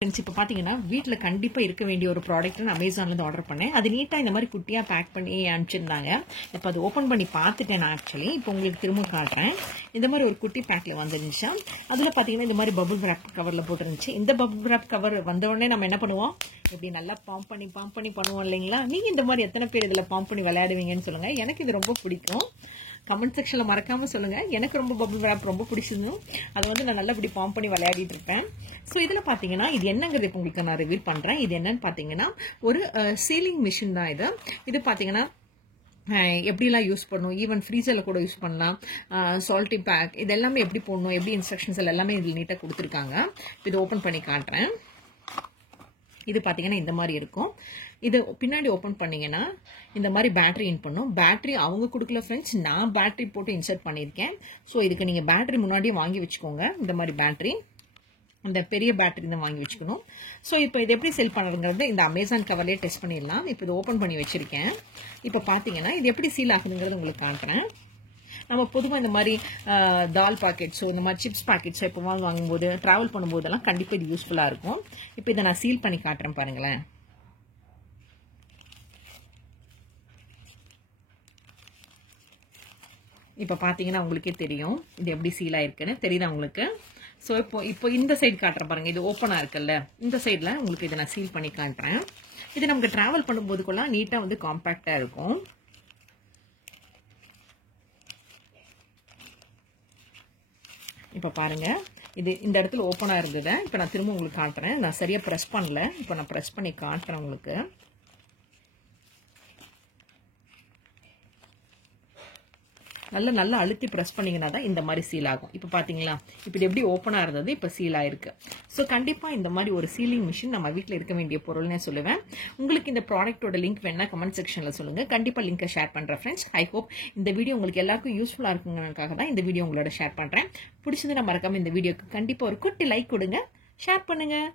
Friends இப்போ பார்த்தீங்கன்னா வீட்டில் கண்டிப்பாக இருக்க வேண்டிய ஒரு ப்ராடக்ட் நான் அமேசான்லேருந்து ஆர்டர் பண்ணேன். அது நீட்டாக இந்த மாதிரி குட்டியாக பேக் பண்ணி அனுப்பிச்சிருந்தாங்க. இப்போ அது ஓப்பன் பண்ணி பார்த்துட்டேன் நான். ஆக்சுவலி இப்போ உங்களுக்கு திரும்ப காட்டுறேன். இந்த மாதிரி ஒரு குட்டி பேக்கில் வந்துருந்துச்சா. அதில் பார்த்தீங்கன்னா இந்த மாதிரி பபுள் ரேப் கவரில் போட்டுருந்துச்சு. இந்த பபுள் ரேப் கவர் வந்த உடனே நம்ம என்ன பண்ணுவோம், இப்படி நல்லா பாம்ப் பண்ணி பண்ணுவோம் இல்லைங்களா. நீங்கள் இந்த மாதிரி எத்தனை பேர் இதில் பாம்ப் பண்ணி விளையாடுவீங்கன்னு சொல்லுங்கள். எனக்கு இது ரொம்ப பிடிக்கும். கமெண்ட் செக்ஷனில் மறக்காமல் சொல்லுங்கள். எனக்கு ரொம்ப பபுள் ரேப் ரொம்ப பிடிச்சிருந்தும் அதை வந்து நான் நல்லா இப்படி பாம்ப் பண்ணி விளையாடிட்டு இருப்பேன். ஸோ இதில் பார்த்தீங்கன்னா இது என்னங்கிறது இப்போ உங்களுக்கு நான் ரிவீல் பண்ணுறேன். இது என்னன்னு பார்த்தீங்கன்னா ஒரு சீலிங் மிஷின் தான் இது. இது பார்த்தீங்கன்னா எப்படிலாம் யூஸ் பண்ணணும், ஈவன் ஃப்ரீசரில் கூட யூஸ் பண்ணலாம். சால்ட்டி பேக் இது எல்லாமே எப்படி போடணும், எப்படி இன்ஸ்ட்ரக்ஷன்ஸ் எல்லாமே இதில் நீட்டாக கொடுத்துருக்காங்க. இது ஓப்பன் பண்ணி காட்டுறேன். இது பார்த்தீங்கன்னா இந்த மாதிரி இருக்கும். இது பின்னாடி ஓப்பன் பண்ணிங்கன்னா இந்த மாதிரி பேட்டரி இன் பண்ணும். பேட்டரி அவங்க கொடுக்கல ஃப்ரெண்ட்ஸ், நான் பேட்டரி போட்டு இன்சர்ட் பண்ணியிருக்கேன். ஸோ இதுக்கு நீங்கள் பேட்டரி முன்னாடியே வாங்கி வச்சுக்கோங்க. இந்த மாதிரி பேட்டரி, இந்த பெரிய பேட்டரி தான் வாங்கி வச்சுக்கணும். ஸோ இப்போ இது எப்படி செல் பண்ணுறதுங்கிறது இந்த அமேசான் கவர்லேயே டெஸ்ட் பண்ணிடலாம். இப்போ இது ஓப்பன் பண்ணி வச்சுருக்கேன். இப்போ பார்த்தீங்கன்னா இது எப்படி சீல் ஆகுதுங்கிறது உங்களுக்கு காட்டுறேன். நம்ம பொதுவாக இந்த மாதிரி தால் பாக்கெட்ஸோ இந்த மாதிரி சிப்ஸ் பாக்கெட்ஸோ இப்போ வாங்கும்போது ட்ராவல் பண்ணும்போதெல்லாம் கண்டிப்பாக இது யூஸ்ஃபுல்லாக இருக்கும். இப்போ இதை நான் சீல் பண்ணி காட்டுறேன் பாருங்களேன். இப்போ பார்த்தீங்கன்னா உங்களுக்கே தெரியும் இது எப்படி சீல் ஆயிருக்குன்னு. தெரியுதா உங்களுக்கு? ஸோ இப்போ இந்த சைடு காட்டுறேன் பாருங்க. இது ஓப்பனாக இருக்குல்ல, இந்த சைடில் உங்களுக்கு இதை நான் சீல் பண்ணி காட்டுறேன். இது நமக்கு ட்ராவல் பண்ணும்போதுக்குலாம் நீட்டாக வந்து காம்பேக்டாக இருக்கும். இப்போ பாருங்க, இது இந்த இடத்துல ஓப்பனாக இருந்தது. இப்போ நான் திரும்ப உங்களுக்கு காட்டுறேன். நான் சரியாக ப்ரெஸ் பண்ணல. இப்போ நான் ப்ரெஸ் பண்ணி காட்டுறேன் உங்களுக்கு. நல்லா அழுத்தி ப்ரெஸ் பண்ணிங்கன்னா தான் இந்த மாதிரி சீல் ஆகும். இப்போ பார்த்தீங்களா, இப்போ இது எப்படி ஓப்பனாக இருந்தது, இப்போ சீல் ஆயிருக்கு. ஸோ கண்டிப்பாக இந்த மாதிரி ஒரு சீலிங் மிஷின் நம்ம வீட்டில் இருக்க வேண்டிய பொருள்னே சொல்லுவேன். உங்களுக்கு இந்த ப்ராடக்ட்டோட லிங்க் வேணா கமெண்ட் செக்ஷனில் சொல்லுங்கள். கண்டிப்பாக லிங்கை ஷேர் பண்ணுறேன் ஃப்ரெண்ட்ஸ். ஐ ஹோப் இந்த வீடியோ உங்களுக்கு எல்லாருக்கும் யூஸ்ஃபுல்லாக இருக்குங்கிறதுக்காக தான் இந்த வீடியோ உங்களோட ஷேர் பண்ணுறேன். பிடிச்சதுன்னா மறக்காம இந்த வீடியோக்கு கண்டிப்பாக ஒரு குட்டி லைக் கொடுங்க, ஷேர் பண்ணுங்கள்.